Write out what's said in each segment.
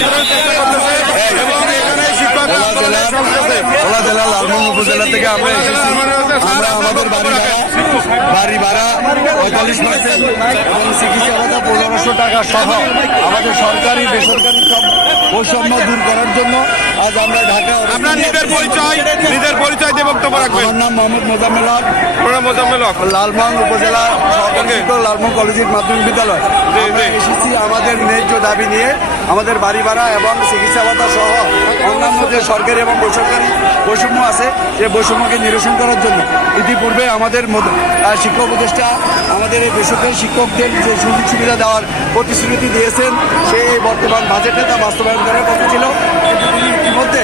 নিয়ন্ত্রণের চেষ্টা করতেছে এবং এখানে শিক্ষক ভোলা জেলা লালমোহন উপজেলা থেকে আমরা এসেছি। আমরা আমাদের বাড়ি ভাড়া 45% এবং চিকিৎসা ভাতা 1500 টাকা সহ আমাদের সরকারি বেসরকারি সব বৈষম্য দূর করার জন্য আজ আমরা ঢাকা। আপনার নিজের পরিচয় দিয়ে বক্তব্য রাখবেন। আমার নাম মোহাম্মদ মোজাম্মেল হক, মোজাম্মেল হক, লালমোহন উপজেলা সরকারি শিক্ষক, লালমোহন কলেজিয়েট মাধ্যমিক বিদ্যালয়। আমরা এসেছি আমাদের ন্যায্য দাবি নিয়ে, আমাদের বাড়ি ভাড়া এবং চিকিৎসা ভাতা সহ অন্যান্য যে সরকারি এবং বেসরকারি বৈষম্য আছে সে বৈষম্যকে নিরসন করার জন্য। ইতিপূর্বে আমাদের শিক্ষা উপদেষ্টা আমাদের এই বেসরকারি শিক্ষকদের যে সুযোগ সুবিধা দেওয়ার প্রতিশ্রুতি দিয়েছেন, সে বর্তমান বাজেটে তা বাস্তবায়ন করার কথা ছিল, কিন্তু তিনি ইতিমধ্যে।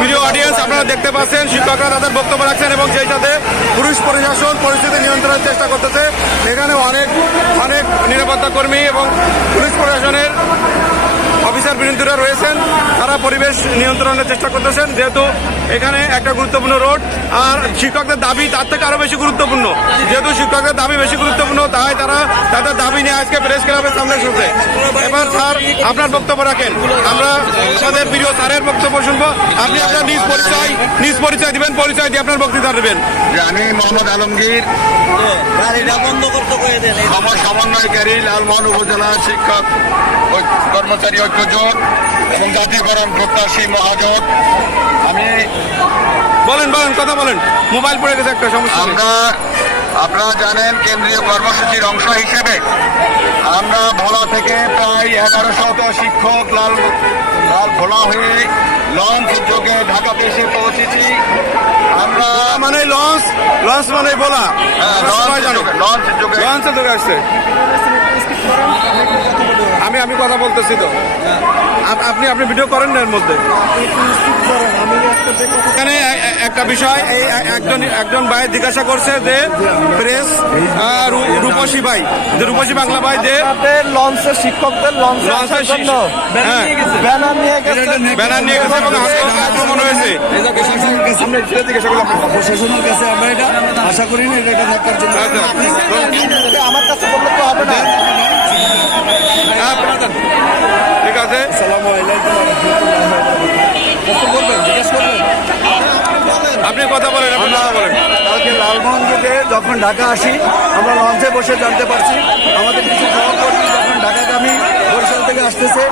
প্রিয় অডিয়েন্স, আপনারা দেখতে পাচ্ছেন শিক্ষকরা তাদের বক্তব্য রাখছেন এবং সেই সাথে পুলিশ প্রশাসন পরিস্থিতি নিয়ন্ত্রণের চেষ্টা করতেছে। এখানে অনেক নিরাপত্তা কর্মী এবং পুলিশ প্রশাসনের অফিসার বিরোধীরা রয়েছেন, তারা পরিবেশ নিয়ন্ত্রণের চেষ্টা করতেছেন। যেহেতু এখানে একটা গুরুত্বপূর্ণ রোড, আর শিক্ষকদের দাবি তার থেকে আরো বেশি গুরুত্বপূর্ণ। যেহেতু শিক্ষকদের দাবি বেশি গুরুত্বপূর্ণ, তাই তারা তাদের দাবি নিয়ে আজকে প্রেস ক্লাবের সামনে এসেছে। এবার স্যার আপনার বক্তব্য রাখেন, আমরা আমাদের প্রিয় স্যারের বক্তব্য শুনবো। আপনি আপনার নিজ পরিচয় দিবেন, পরিচয় দিয়ে আপনার বক্তৃতা দেবেন। আমি মোহাম্মদ আলমগীর, সমন্বয়কারী লালমোহন উপজেলা শিক্ষক কর্মচারী ঐক্য জোট এবং জাতীয়করণ প্রত্যাশী মহাজোট। আমি বলেন কথা বলেন, মোবাইল পড়ে গেছে একটা সমস্যা। আপনারা জানেন কেন্দ্রীয় কর্মসূচির অংশ হিসেবে আমরা ভোলা থেকে প্রায় 1100 শিক্ষক ভোলা হয়ে লঞ্চ যোগে ঢাকাতে এসে পৌঁছেছি। আমরা মানে লঞ্চ মানে ভোলা, লঞ্চে যোগে আসছে। আমি কথা বলতেছি তো, আপনি ভিডিও করেন না এর মধ্যে। এখানে একটা বিষয়, এই একজন ভাই জিজ্ঞাসা করছে যে প্রেস রূপসী ভাই, যে রূপসী বাংলা ভাই যে লঞ্চের শিক্ষকদের লঞ্চের জন্য ব্যানার নিয়ে গেছে এবং আক্রমণ হয়েছে। প্রশাসনের কাছে আমরা এটা আশা করি না, এটা থাকার জন্য আমার কাছে বললে তো হবে না। ঠিক আছে, আপনি কথা বলেন। কালকে লালমোহনকে যখন ঢাকা আসি, আমরা লঞ্চে বসে জানতে পারছি আমাদের কিছু সহকর্মী যখন ঢাকাগামী বরিশাল থেকে আসতেছে,